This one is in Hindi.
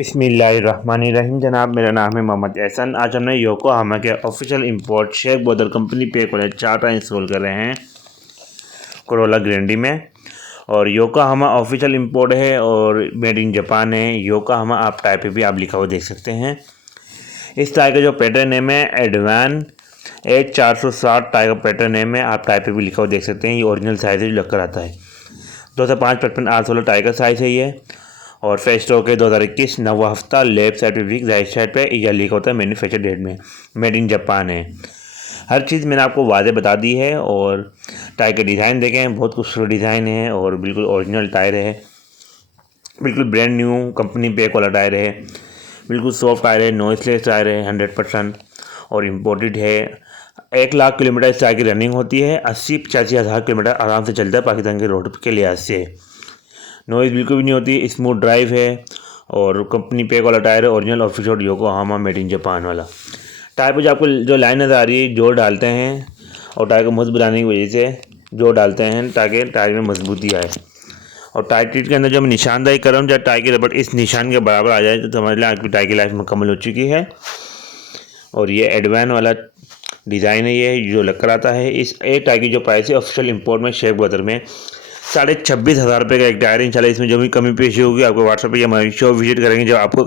बिस्मिल्लाहिर्रहमानिर्रहीम। जनाब, मेरा नाम है मोहम्मद एहसन। आज हमने योकोहामा के official import Sheikh brother company pack वाले 4 टायर इंस्टॉल कर रहे हैं कोरोला ग्रैंडी में। और योकोहामा ऑफिशियल इंपोर्ट है और मेड इन जापान है। योकोहामा आप टायर पे भी आप लिखा हुआ देख सकते हैं। इस टायर का जो पैटर्न नेम है एडवान ए 460 टायर का पैटर्न नेम है। आप टायर पे भी लिखा हुआ देख सकते हैं। ये ओरिजिनल साइज़ है जो लग कर आता है। 2 से 5 55 R16 टायर का साइज़ है ये। और फेस स्टॉक है 2021 नवा हफ्ता। लेफ्ट साइड पे वीक, राइट साइड पे या लिखा होता है मैन्युफैक्चर डेट में मेड इन जापान है। हर चीज़ मैंने आपको वादे बता दी है। और टायर के डिज़ाइन देखें, बहुत खूबसूरत डिज़ाइन है और बिल्कुल ओरिजिनल टायर है। बिल्कुल ब्रांड न्यू कंपनी पैक वाला टायर है। बिल्कुल सॉफ्ट टायर है, नॉइसलेस टायर है 100% और इम्पोर्टेड है। 1 लाख किलोमीटर इस टायर की रनिंग होती है। 80-85 हज़ार किलोमीटर आराम से चलता है पाकिस्तान के रोड के लिहाज से। नॉइज़ बिल्कुल भी नहीं होती, स्मूथ ड्राइव है और कंपनी पैक वाला टायर है। Original official Yokohama made in Japan वाला टायर पे जो आपको जो लाइन नज़र आ रही है जोड़ डालते हैं और टायर को मजबूत बनाने की वजह से जोड़ डालते हैं ताकि टायर में मजबूती आए। और टायर टीट के अंदर जो मैं निशानदाही कर रहा हूँ, जब टायर की रबड़ इस निशान के बराबर आ जाए तो समझ लें आपकी टायर की लाइफ मुकम्मल हो चुकी है। और ये एडवान वाला डिज़ाइन है ये जो लग कर आता है। इस एक टायर की जो प्राइस है ऑफिशियल इंपोर्ट में शेख ब्रदर में 26,500 रुपये का एक टायर है। इंशाल्लाह इसमें जो भी कमी पेशी होगी आपको व्हाट्सएप पे या हमारी शॉप विजिट करेंगे जब आपको